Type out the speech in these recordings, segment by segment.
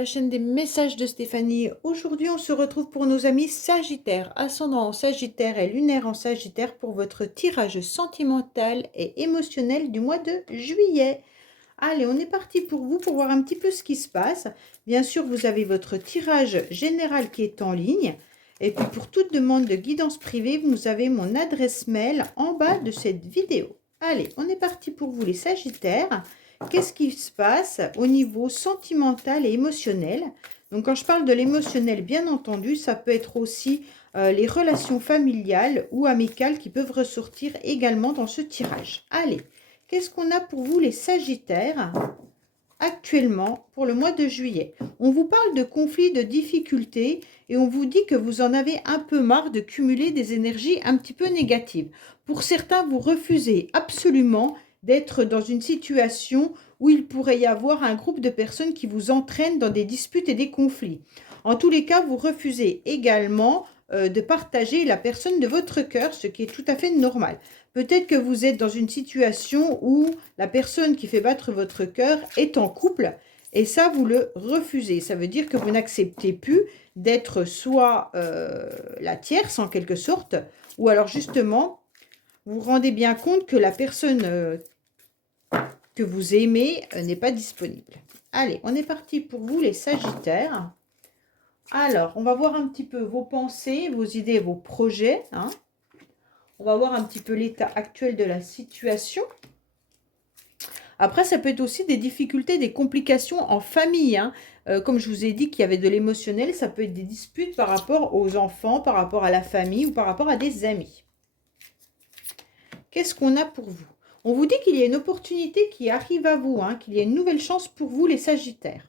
la chaîne des messages de Stéphanie. Aujourd'hui, on se retrouve pour nos amis Sagittaires, ascendant en Sagittaire et lunaire en Sagittaire pour votre tirage sentimental et émotionnel du mois de juillet. Allez, on est parti pour vous pour voir un petit peu ce qui se passe. Bien sûr, vous avez votre tirage général qui est en ligne. Et puis, pour toute demande de guidance privée, vous avez mon adresse mail en bas de cette vidéo. Allez, on est parti pour vous les Sagittaires. Qu'est-ce qui se passe au niveau sentimental et émotionnel? Donc, quand je parle de l'émotionnel, bien entendu, ça peut être aussi les relations familiales ou amicales qui peuvent ressortir également dans ce tirage. Allez, qu'est-ce qu'on a pour vous les Sagittaires actuellement pour le mois de juillet? On vous parle de conflits, de difficultés et on vous dit que vous en avez un peu marre de cumuler des énergies un petit peu négatives. Pour certains, vous refusez absolument d'être dans une situation où il pourrait y avoir un groupe de personnes qui vous entraînent dans des disputes et des conflits. En tous les cas, vous refusez également de partager la personne de votre cœur, ce qui est tout à fait normal. Peut-être que vous êtes dans une situation où la personne qui fait battre votre cœur est en couple et ça, vous le refusez. Ça veut dire que vous n'acceptez plus d'être soit la tierce en quelque sorte, ou alors justement, vous vous rendez bien compte que la personne que vous aimez n'est pas disponible. Allez, on est parti pour vous les Sagittaires. Alors, on va voir un petit peu vos pensées, vos idées, vos projets. On va voir un petit peu l'état actuel de la situation. Après, ça peut être aussi des difficultés, des complications en famille. Comme je vous ai dit qu'il y avait de l'émotionnel, ça peut être des disputes par rapport aux enfants, par rapport à la famille ou par rapport à des amis. Qu'est-ce qu'on a pour vous? On vous dit qu'il y a une opportunité qui arrive à vous, qu'il y a une nouvelle chance pour vous les Sagittaires.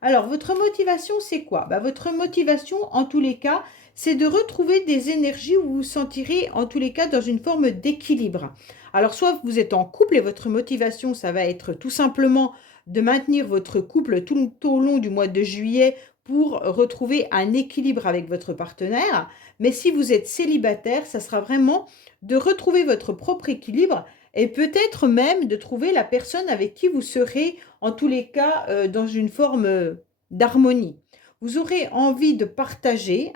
Alors, votre motivation, c'est quoi? Votre motivation, en tous les cas, c'est de retrouver des énergies où vous vous sentirez, en tous les cas, dans une forme d'équilibre. Alors, soit vous êtes en couple et votre motivation, ça va être tout simplement de maintenir votre couple tout au long du mois de juillet pour retrouver un équilibre avec votre partenaire. Mais si vous êtes célibataire, ça sera vraiment de retrouver votre propre équilibre et peut-être même de trouver la personne avec qui vous serez, en tous les cas, dans une forme d'harmonie. Vous aurez envie de partager,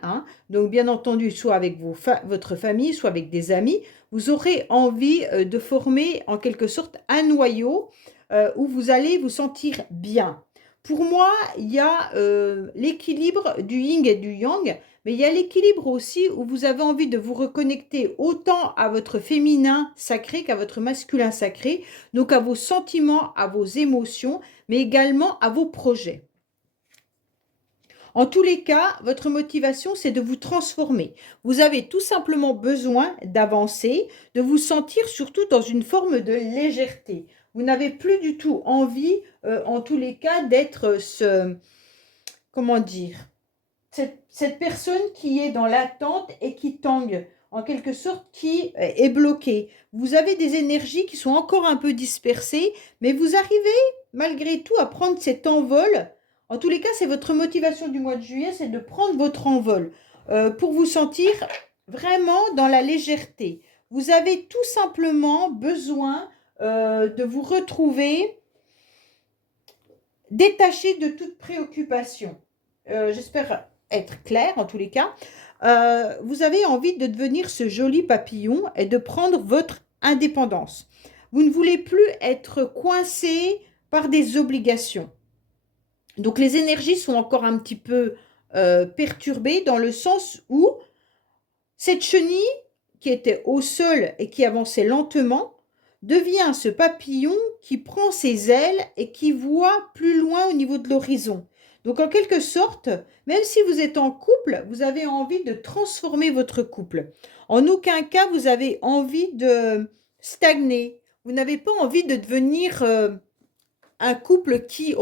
donc bien entendu, soit avec votre famille, soit avec des amis. Vous aurez envie de former en quelque sorte un noyau où vous allez vous sentir bien. Pour moi, il y a l'équilibre du yin et du yang, mais il y a l'équilibre aussi où vous avez envie de vous reconnecter autant à votre féminin sacré qu'à votre masculin sacré, donc à vos sentiments, à vos émotions, mais également à vos projets. En tous les cas, votre motivation, c'est de vous transformer. Vous avez tout simplement besoin d'avancer, de vous sentir surtout dans une forme de légèreté. Vous n'avez plus du tout envie, en tous les cas, d'être comment dire, cette personne qui est dans l'attente et qui tangue, en quelque sorte, qui est bloquée. Vous avez des énergies qui sont encore un peu dispersées, mais vous arrivez malgré tout à prendre cet envol. En tous les cas, c'est votre motivation du mois de juillet, c'est de prendre votre envol pour vous sentir vraiment dans la légèreté. Vous avez tout simplement besoin de vous retrouver détaché de toute préoccupation. J'espère être clair en tous les cas. Vous avez envie de devenir ce joli papillon et de prendre votre indépendance. Vous ne voulez plus être coincé par des obligations. Donc les énergies sont encore un petit peu perturbées dans le sens où cette chenille qui était au sol et qui avançait lentement devient ce papillon qui prend ses ailes et qui voit plus loin au niveau de l'horizon. Donc en quelque sorte, même si vous êtes en couple, vous avez envie de transformer votre couple. En aucun cas, vous avez envie de stagner. Vous n'avez pas envie de devenir un couple qui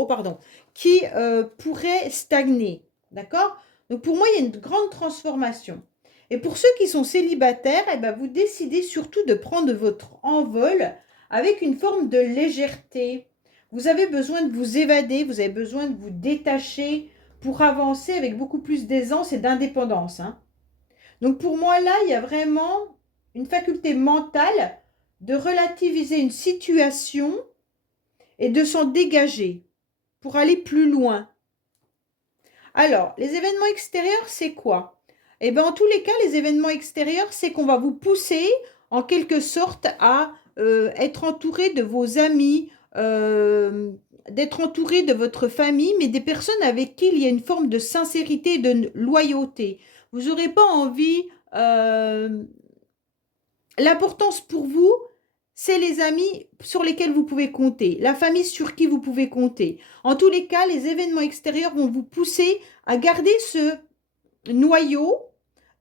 pourrait stagner. D'accord? Donc pour moi, il y a une grande transformation. Et pour ceux qui sont célibataires, vous décidez surtout de prendre votre envol avec une forme de légèreté. Vous avez besoin de vous évader, vous avez besoin de vous détacher pour avancer avec beaucoup plus d'aisance et d'indépendance. Donc pour moi, là, il y a vraiment une faculté mentale de relativiser une situation et de s'en dégager pour aller plus loin. Alors, les événements extérieurs, c'est quoi? Eh bien, en tous les cas, les événements extérieurs, c'est qu'on va vous pousser en quelque sorte à être entouré de vos amis, d'être entouré de votre famille, mais des personnes avec qui il y a une forme de sincérité, de loyauté. Vous n'aurez pas envie. L'importance pour vous, c'est les amis sur lesquels vous pouvez compter, la famille sur qui vous pouvez compter. En tous les cas, les événements extérieurs vont vous pousser à garder ce noyau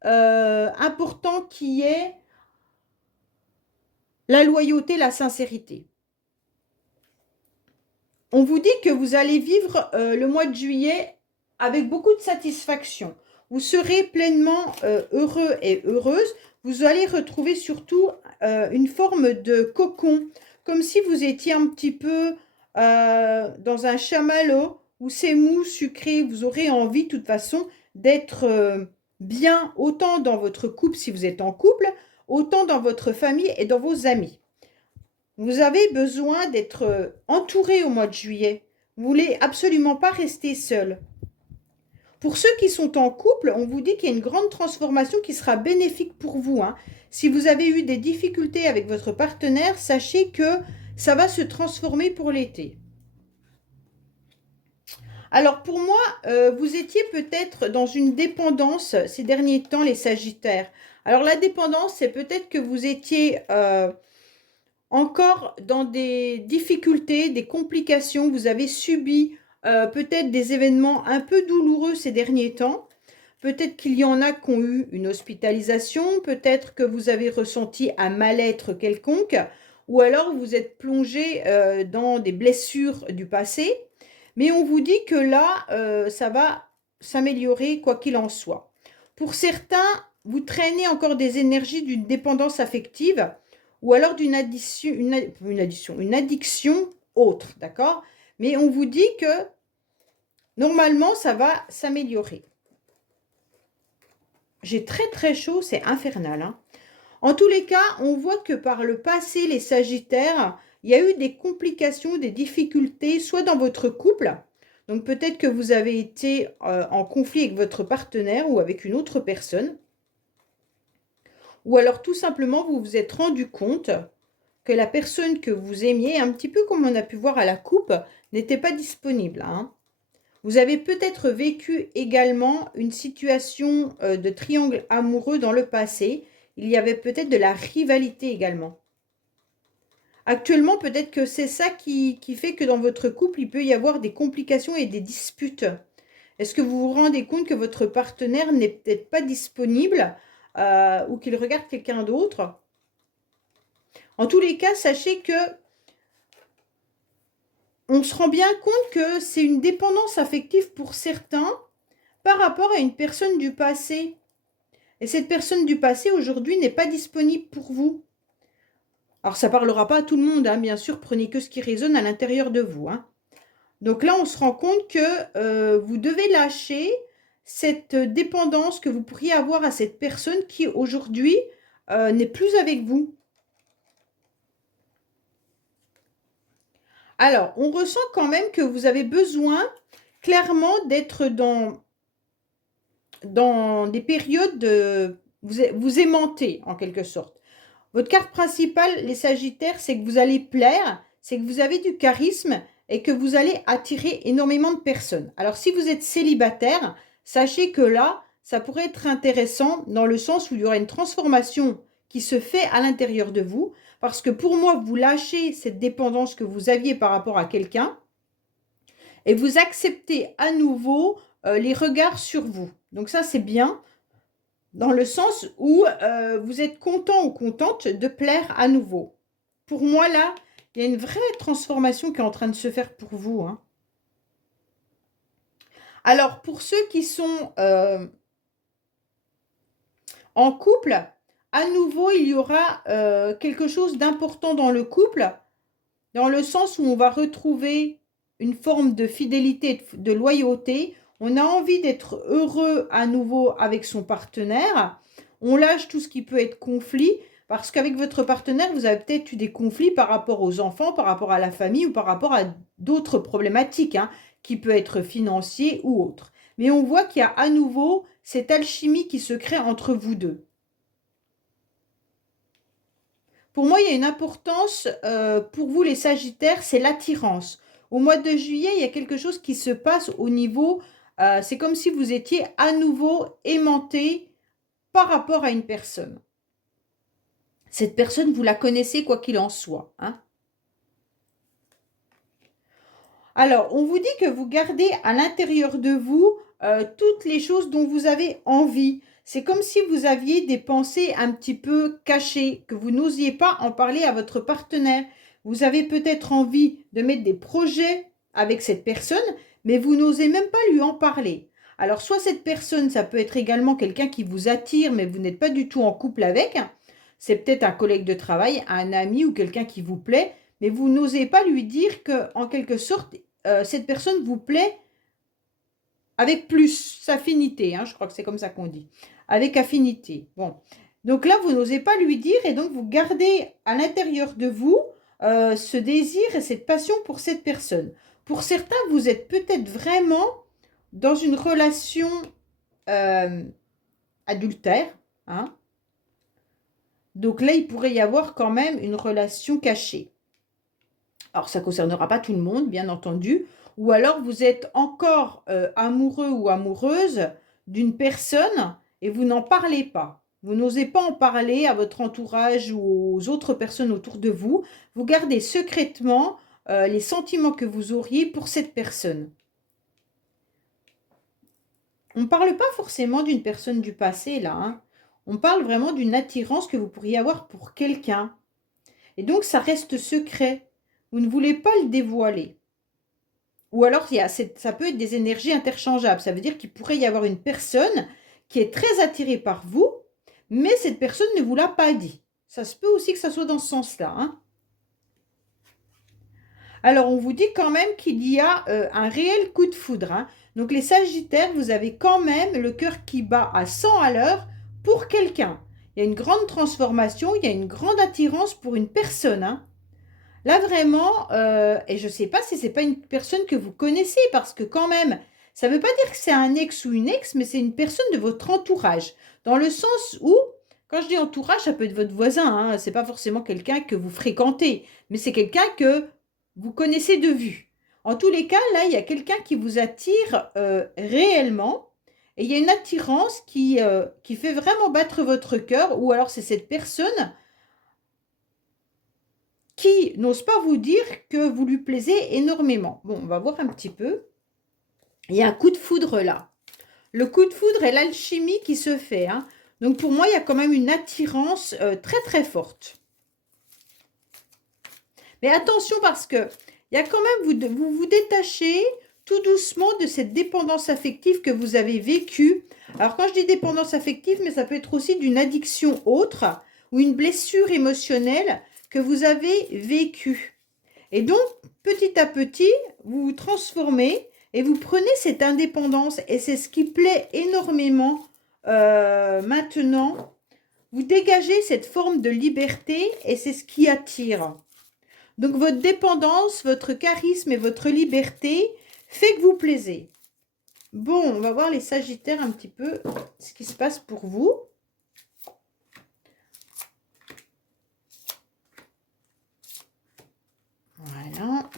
important qui est la loyauté, la sincérité. On vous dit que vous allez vivre le mois de juillet avec beaucoup de satisfaction. Vous serez pleinement heureux et heureuse. Vous allez retrouver surtout une forme de cocon, comme si vous étiez un petit peu dans un chamallow où c'est mou, sucré. Vous aurez envie de toute façon d'être bien autant dans votre couple si vous êtes en couple, autant dans votre famille et dans vos amis. Vous avez besoin d'être entouré au mois de juillet. Vous voulez absolument pas rester seul. Pour ceux qui sont en couple, on vous dit qu'il y a une grande transformation qui sera bénéfique pour vous, hein. Si vous avez eu des difficultés avec votre partenaire, sachez que ça va se transformer pour l'été. Alors pour moi, vous étiez peut-être dans une dépendance ces derniers temps, les Sagittaires. Alors la dépendance, c'est peut-être que vous étiez encore dans des difficultés, des complications. Vous avez subi peut-être des événements un peu douloureux ces derniers temps. Peut-être qu'il y en a qui ont eu une hospitalisation, peut-être que vous avez ressenti un mal-être quelconque, ou alors vous êtes plongé dans des blessures du passé. Mais on vous dit que là, ça va s'améliorer quoi qu'il en soit. Pour certains, vous traînez encore des énergies d'une dépendance affective ou alors d'une une addiction autre, d'accord? Mais on vous dit que normalement, ça va s'améliorer. J'ai très très chaud, c'est infernal, hein. En tous les cas, on voit que par le passé, les Sagittaires, il y a eu des complications, des difficultés, soit dans votre couple, donc peut-être que vous avez été en conflit avec votre partenaire ou avec une autre personne, ou alors tout simplement vous vous êtes rendu compte que la personne que vous aimiez, un petit peu comme on a pu voir à la coupe, n'était pas disponible, hein. Vous avez peut-être vécu également une situation de triangle amoureux dans le passé. Il y avait peut-être de la rivalité également. Actuellement, peut-être que c'est ça qui fait que dans votre couple, il peut y avoir des complications et des disputes. Est-ce que vous vous rendez compte que votre partenaire n'est peut-être pas disponible ou qu'il regarde quelqu'un d'autre? En tous les cas, sachez que on se rend bien compte que c'est une dépendance affective pour certains par rapport à une personne du passé. Et cette personne du passé, aujourd'hui, n'est pas disponible pour vous. Alors, ça ne parlera pas à tout le monde, hein, bien sûr, prenez que ce qui résonne à l'intérieur de vous, hein. Donc là, on se rend compte que vous devez lâcher cette dépendance que vous pourriez avoir à cette personne qui, aujourd'hui, n'est plus avec vous. Alors, on ressent quand même que vous avez besoin, clairement, d'être dans des périodes de... Vous aimantez, en quelque sorte. Votre carte principale, les Sagittaires, c'est que vous allez plaire, c'est que vous avez du charisme et que vous allez attirer énormément de personnes. Alors, si vous êtes célibataire, sachez que là, ça pourrait être intéressant dans le sens où il y aura une transformation qui se fait à l'intérieur de vous. Parce que pour moi, vous lâchez cette dépendance que vous aviez par rapport à quelqu'un et vous acceptez à nouveau les regards sur vous. Donc ça, c'est bien dans le sens où vous êtes content ou contente de plaire à nouveau. Pour moi, là, il y a une vraie transformation qui est en train de se faire pour vous, hein. Alors, pour ceux qui sont en couple, à nouveau, il y aura quelque chose d'important dans le couple, dans le sens où on va retrouver une forme de fidélité, de loyauté. On a envie d'être heureux à nouveau avec son partenaire. On lâche tout ce qui peut être conflit, parce qu'avec votre partenaire, vous avez peut-être eu des conflits par rapport aux enfants, par rapport à la famille ou par rapport à d'autres problématiques, hein, qui peut être financier ou autre. mais on voit qu'il y a à nouveau cette alchimie qui se crée entre vous deux. Pour moi, il y a une importance pour vous les Sagittaires, c'est l'attirance. Au mois de juillet, il y a quelque chose qui se passe au niveau, c'est comme si vous étiez à nouveau aimanté par rapport à une personne. Cette personne, vous la connaissez quoi qu'il en soit, hein. Alors, on vous dit que vous gardez à l'intérieur de vous toutes les choses dont vous avez envie. C'est comme si vous aviez des pensées un petit peu cachées, que vous n'osiez pas en parler à votre partenaire. Vous avez peut-être envie de mettre des projets avec cette personne, mais vous n'osez même pas lui en parler. Alors, soit cette personne, ça peut être également quelqu'un qui vous attire, mais vous n'êtes pas du tout en couple avec. C'est peut-être un collègue de travail, un ami ou quelqu'un qui vous plaît, mais vous n'osez pas lui dire que, en quelque sorte, cette personne vous plaît avec plus affinité, hein, je crois que c'est comme ça qu'on dit, avec affinité. Bon, donc là, vous n'osez pas lui dire et donc vous gardez à l'intérieur de vous ce désir et cette passion pour cette personne. Pour certains, vous êtes peut-être vraiment dans une relation adultère, hein. Donc là, il pourrait y avoir quand même une relation cachée. Alors, ça ne concernera pas tout le monde, bien entendu. Ou alors, vous êtes encore amoureux ou amoureuse d'une personne et vous n'en parlez pas. Vous n'osez pas en parler à votre entourage ou aux autres personnes autour de vous. Vous gardez secrètement les sentiments que vous auriez pour cette personne. On ne parle pas forcément d'une personne du passé, là, hein. On parle vraiment d'une attirance que vous pourriez avoir pour quelqu'un. Et donc, ça reste secret. Vous ne voulez pas le dévoiler. Ou alors, ça peut être des énergies interchangeables. Ça veut dire qu'il pourrait y avoir une personne qui est très attirée par vous, mais cette personne ne vous l'a pas dit. Ça se peut aussi que ça soit dans ce sens-là, hein. Alors, on vous dit quand même qu'il y a un réel coup de foudre, hein. Donc, les Sagittaires, vous avez quand même le cœur qui bat à 100 à l'heure pour quelqu'un. Il y a une grande transformation, il y a une grande attirance pour une personne, hein. Là, vraiment, et je ne sais pas si c'est pas une personne que vous connaissez, parce que quand même, ça ne veut pas dire que c'est un ex ou une ex, mais c'est une personne de votre entourage. Dans le sens où, quand je dis entourage, ça peut être votre voisin, hein, ce n'est pas forcément quelqu'un que vous fréquentez, mais c'est quelqu'un que vous connaissez de vue. En tous les cas, là, il y a quelqu'un qui vous attire réellement, et il y a une attirance qui fait vraiment battre votre cœur, ou alors c'est cette personne qui n'ose pas vous dire que vous lui plaisez énormément. Bon, on va voir un petit peu. Il y a un coup de foudre là. Le coup de foudre est l'alchimie qui se fait, hein. Donc pour moi, il y a quand même une attirance très très forte. Mais attention parce que il y a quand même, vous vous détachez tout doucement de cette dépendance affective que vous avez vécue. Alors quand je dis dépendance affective, mais ça peut être aussi d'une addiction autre ou une blessure émotionnelle que vous avez vécue. Et donc, petit à petit, vous vous transformez et vous prenez cette indépendance. Et c'est ce qui plaît énormément maintenant. Vous dégagez cette forme de liberté et c'est ce qui attire. Donc, votre dépendance, votre charisme et votre liberté fait que vous plaisez. Bon, on va voir les Sagittaires un petit peu ce qui se passe pour vous. Voilà.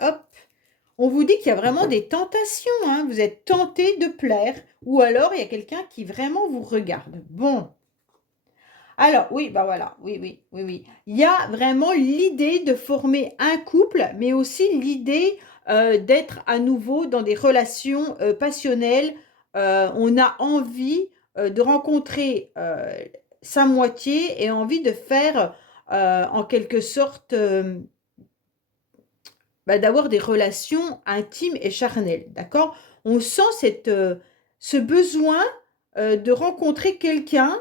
Hop. On vous dit qu'il y a vraiment des tentations, hein. Vous êtes tenté de plaire. Ou alors, il y a quelqu'un qui vraiment vous regarde. Bon. Alors, oui, bah voilà. Oui. Il y a vraiment l'idée de former un couple, mais aussi l'idée d'être à nouveau dans des relations passionnelles. On a envie de rencontrer sa moitié et envie de faire en quelque sorte d'avoir des relations intimes et charnelles, d'accord? On sent ce besoin de rencontrer quelqu'un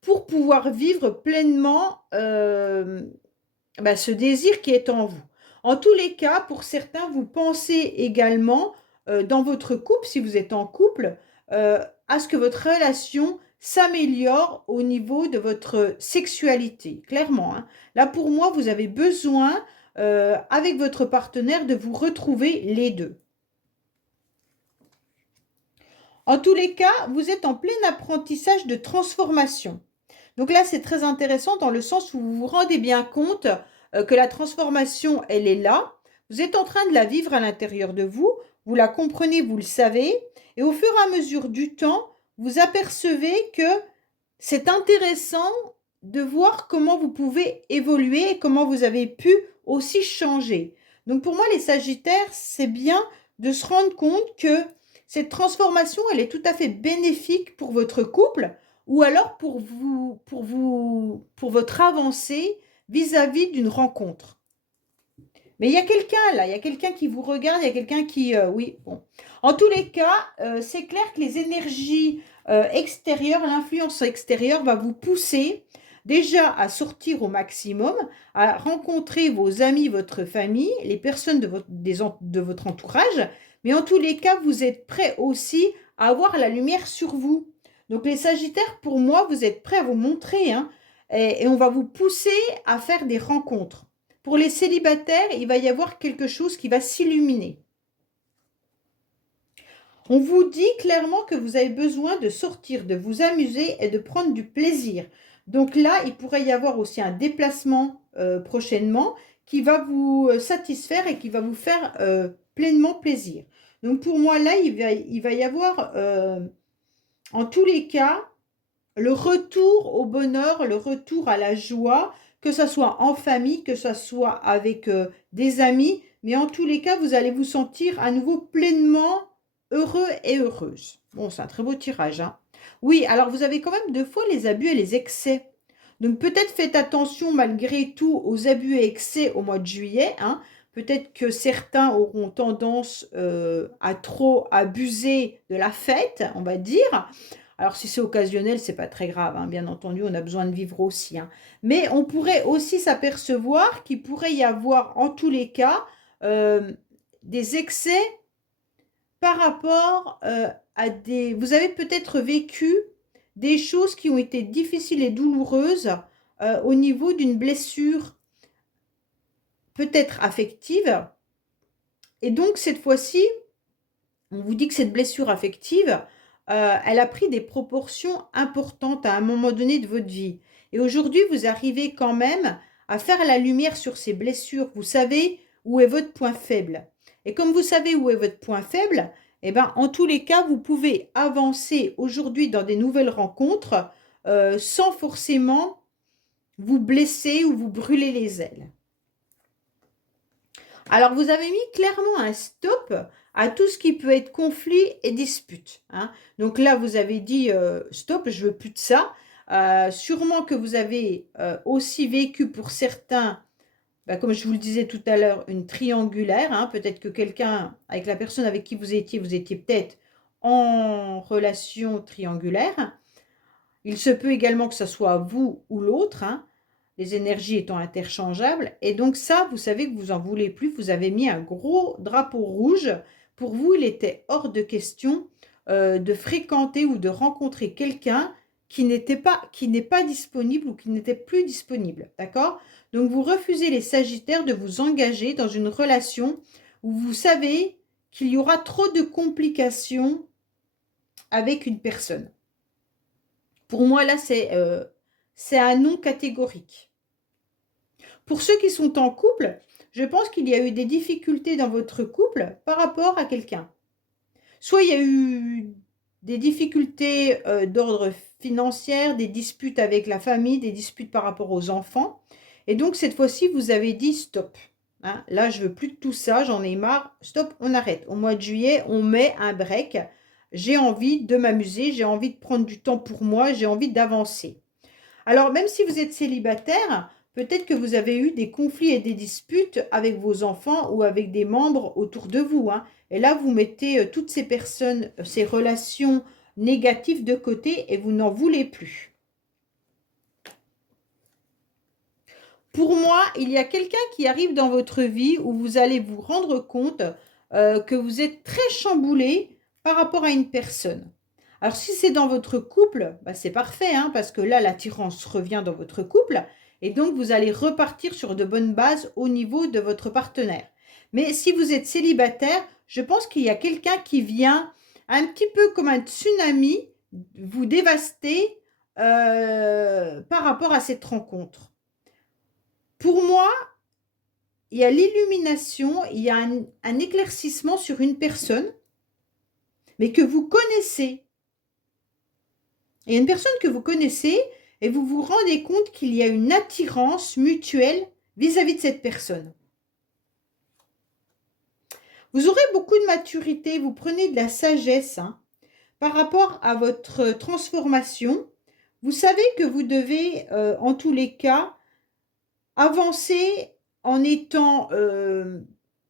pour pouvoir vivre pleinement ce désir qui est en vous. En tous les cas, pour certains, vous pensez également dans votre couple, si vous êtes en couple, à ce que votre relation s'améliore au niveau de votre sexualité, clairement, hein. Là, pour moi, vous avez besoin avec votre partenaire de vous retrouver les deux. En tous les cas, vous êtes en plein apprentissage de transformation. Donc là, c'est très intéressant dans le sens où vous vous rendez bien compte que la transformation, elle est là. Vous êtes en train de la vivre à l'intérieur de vous. Vous la comprenez, vous le savez. Et au fur et à mesure du temps, vous apercevez que c'est intéressant de voir comment vous pouvez évoluer et comment vous avez pu aussi changer. Donc pour moi, les Sagittaires, c'est bien de se rendre compte que cette transformation, elle est tout à fait bénéfique pour votre couple ou alors pour votre avancée vis-à-vis d'une rencontre. Mais il y a quelqu'un là, il y a quelqu'un qui vous regarde, il y a quelqu'un qui... oui, bon. En tous les cas, c'est clair que les énergies extérieures, l'influence extérieure va vous pousser déjà à sortir au maximum, à rencontrer vos amis, votre famille, les personnes de votre entourage. Mais en tous les cas, vous êtes prêts aussi à avoir la lumière sur vous. Donc les Sagittaires, pour moi, vous êtes prêts à vous montrer, hein, et on va vous pousser à faire des rencontres. Pour les célibataires, il va y avoir quelque chose qui va s'illuminer. On vous dit clairement que vous avez besoin de sortir, de vous amuser et de prendre du plaisir. Donc là, il pourrait y avoir aussi un déplacement prochainement qui va vous satisfaire et qui va vous faire pleinement plaisir. Donc pour moi, là, il va y avoir, en tous les cas, le retour au bonheur, le retour à la joie, que ce soit en famille, que ce soit avec des amis, mais en tous les cas, vous allez vous sentir à nouveau pleinement heureux et heureuse. Bon, c'est un très beau tirage, hein. Oui, alors vous avez quand même deux fois les abus et les excès. Donc peut-être faites attention malgré tout aux abus et excès au mois de juillet, hein. Peut-être que certains auront tendance à trop abuser de la fête, on va dire. Alors, si c'est occasionnel, c'est pas très grave, hein. Bien entendu, on a besoin de vivre aussi, hein. Mais on pourrait aussi s'apercevoir qu'il pourrait y avoir, en tous les cas, des excès par rapport à des... Vous avez peut-être vécu des choses qui ont été difficiles et douloureuses au niveau d'une blessure peut-être affective. Et donc, cette fois-ci, on vous dit que cette blessure affective, elle a pris des proportions importantes à un moment donné de votre vie. Et aujourd'hui, vous arrivez quand même à faire la lumière sur ces blessures. Vous savez où est votre point faible. Et comme vous savez où est votre point faible, eh ben, en tous les cas, vous pouvez avancer aujourd'hui dans des nouvelles rencontres sans forcément vous blesser ou vous brûler les ailes. Alors, vous avez mis clairement un stop à tout ce qui peut être conflit et dispute, hein. Donc là, vous avez dit stop, je veux plus de ça. Sûrement que vous avez aussi vécu pour certains, comme je vous le disais tout à l'heure, une triangulaire, hein. Peut-être que quelqu'un, avec la personne avec qui vous étiez peut-être en relation triangulaire. Il se peut également que ce soit vous ou l'autre, hein, les énergies étant interchangeables. Et donc ça, vous savez que vous en voulez plus. Vous avez mis un gros drapeau rouge. Pour vous, il était hors de question de fréquenter ou de rencontrer quelqu'un qui n'est pas disponible ou qui n'était plus disponible. D'accord? Donc vous refusez les Sagittaires de vous engager dans une relation où vous savez qu'il y aura trop de complications avec une personne. Pour moi, là, c'est un non catégorique. Pour ceux qui sont en couple, je pense qu'il y a eu des difficultés dans votre couple par rapport à quelqu'un. Soit il y a eu des difficultés d'ordre financier, des disputes avec la famille, des disputes par rapport aux enfants. Et donc, cette fois-ci, vous avez dit stop. Hein, là, je veux plus de tout ça, j'en ai marre. Stop, on arrête. Au mois de juillet, on met un break. J'ai envie de m'amuser, j'ai envie de prendre du temps pour moi, j'ai envie d'avancer. Alors, même si vous êtes célibataire, peut-être que vous avez eu des conflits et des disputes avec vos enfants ou avec des membres autour de vous, hein. Et là, vous mettez toutes ces personnes, ces relations négatives de côté et vous n'en voulez plus. Pour moi, il y a quelqu'un qui arrive dans votre vie où vous allez vous rendre compte que vous êtes très chamboulé par rapport à une personne. Alors, si c'est dans votre couple, c'est parfait, hein, parce que là, l'attirance revient dans votre couple. Et donc, vous allez repartir sur de bonnes bases au niveau de votre partenaire. Mais si vous êtes célibataire, je pense qu'il y a quelqu'un qui vient un petit peu comme un tsunami vous dévaster par rapport à cette rencontre. Pour moi, il y a l'illumination, il y a un éclaircissement sur une personne, mais que vous connaissez. Il y a une personne que vous connaissez et vous vous rendez compte qu'il y a une attirance mutuelle vis-à-vis de cette personne. Vous aurez beaucoup de maturité, vous prenez de la sagesse par rapport à votre transformation. Vous savez que vous devez, en tous les cas, avancer en étant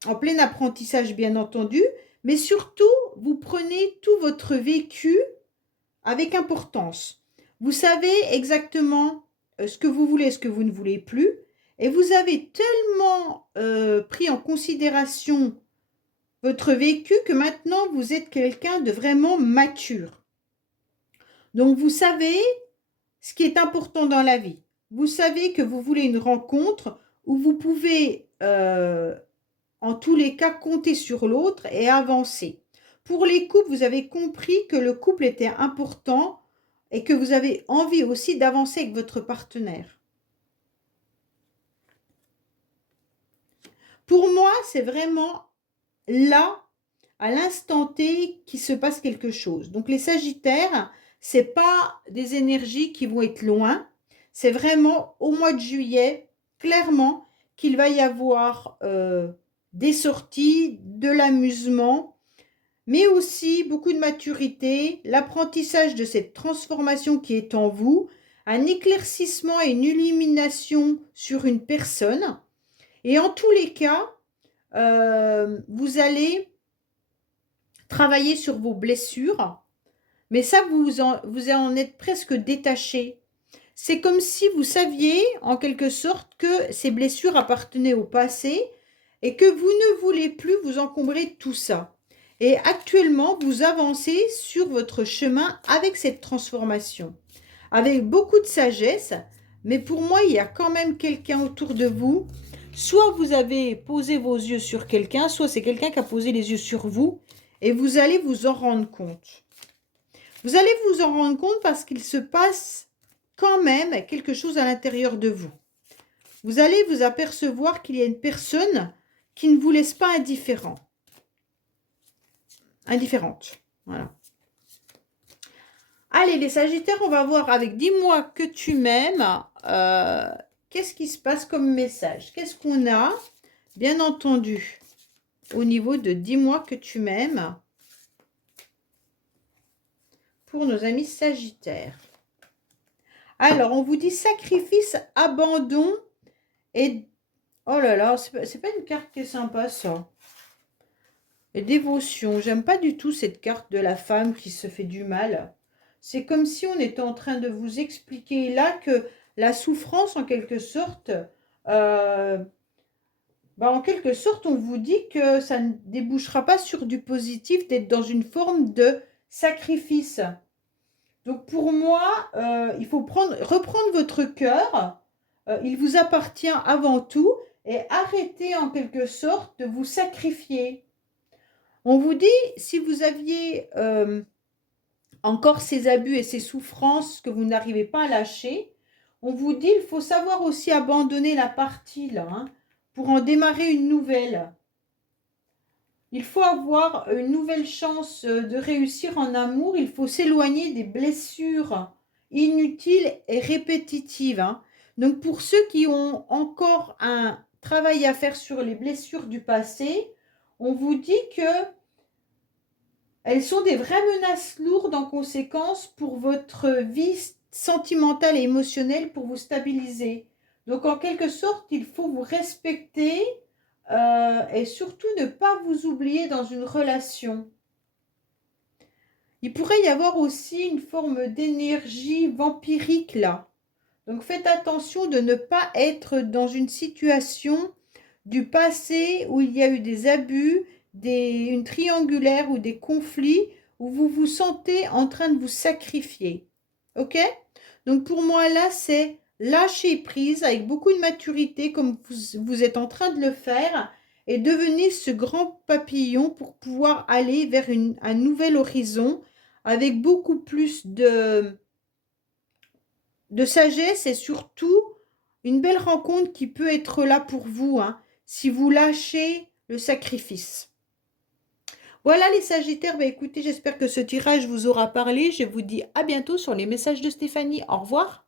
en plein apprentissage, bien entendu, mais surtout, vous prenez tout votre vécu avec importance. Vous savez exactement ce que vous voulez, ce que vous ne voulez plus, et vous avez tellement pris en considération votre vécu que maintenant vous êtes quelqu'un de vraiment mature. Donc vous savez ce qui est important dans la vie. Vous savez que vous voulez une rencontre où vous pouvez en tous les cas compter sur l'autre et avancer. Pour les couples, vous avez compris que le couple était important et que vous avez envie aussi d'avancer avec votre partenaire. Pour moi, c'est vraiment là, à l'instant T, qu'il se passe quelque chose. Donc les Sagittaires, ce n'est pas des énergies qui vont être loin. C'est vraiment au mois de juillet, clairement, qu'il va y avoir des sorties, de l'amusement, mais aussi beaucoup de maturité, l'apprentissage de cette transformation qui est en vous, un éclaircissement et une illumination sur une personne. Et en tous les cas, vous allez travailler sur vos blessures, mais ça, vous en êtes presque détaché. C'est comme si vous saviez, en quelque sorte, que ces blessures appartenaient au passé et que vous ne voulez plus vous encombrer de tout ça. Et actuellement, vous avancez sur votre chemin avec cette transformation, avec beaucoup de sagesse, mais pour moi, il y a quand même quelqu'un autour de vous. Soit vous avez posé vos yeux sur quelqu'un, soit c'est quelqu'un qui a posé les yeux sur vous, et vous allez vous en rendre compte. Vous allez vous en rendre compte parce qu'il se passe quand même quelque chose à l'intérieur de vous. Vous allez vous apercevoir qu'il y a une personne qui ne vous laisse pas indifférente. Voilà. Allez, les Sagittaires, on va voir avec « Dis-moi que tu m'aimes ». Qu'est-ce qui se passe comme message? Qu'est-ce qu'on a? Bien entendu, au niveau de « Dis-moi que tu m'aimes » pour nos amis Sagittaires. Alors, on vous dit sacrifice, abandon et... Oh là là, c'est pas une carte qui est sympa, ça. Et dévotion. J'aime pas du tout cette carte de la femme qui se fait du mal. C'est comme si on était en train de vous expliquer là que la souffrance, en quelque sorte, en quelque sorte, on vous dit que ça ne débouchera pas sur du positif, d'être dans une forme de sacrifice. Donc pour moi, il faut reprendre votre cœur. Il vous appartient avant tout et arrêter en quelque sorte de vous sacrifier. On vous dit, si vous aviez encore ces abus et ces souffrances que vous n'arrivez pas à lâcher, on vous dit, il faut savoir aussi abandonner la partie là, pour en démarrer une nouvelle. Il faut avoir une nouvelle chance de réussir en amour. Il faut s'éloigner des blessures inutiles et répétitives. Donc, pour ceux qui ont encore un travail à faire sur les blessures du passé, on vous dit que elles sont des vraies menaces lourdes en conséquence pour votre vie sentimentale et émotionnelle, pour vous stabiliser. Donc, en quelque sorte, il faut vous respecter et surtout ne pas vous oublier dans une relation. Il pourrait y avoir aussi une forme d'énergie vampirique là. Donc faites attention de ne pas être dans une situation du passé où il y a eu des abus, une triangulaire ou des conflits où vous vous sentez en train de vous sacrifier. Ok? Donc pour moi là, c'est lâchez prise avec beaucoup de maturité comme vous êtes en train de le faire et devenez ce grand papillon pour pouvoir aller vers un nouvel horizon avec beaucoup plus de sagesse et surtout une belle rencontre qui peut être là pour vous, hein, si vous lâchez le sacrifice. Voilà les Sagittaires, bah écoutez, j'espère que ce tirage vous aura parlé. Je vous dis à bientôt sur les messages de Stéphanie. Au revoir.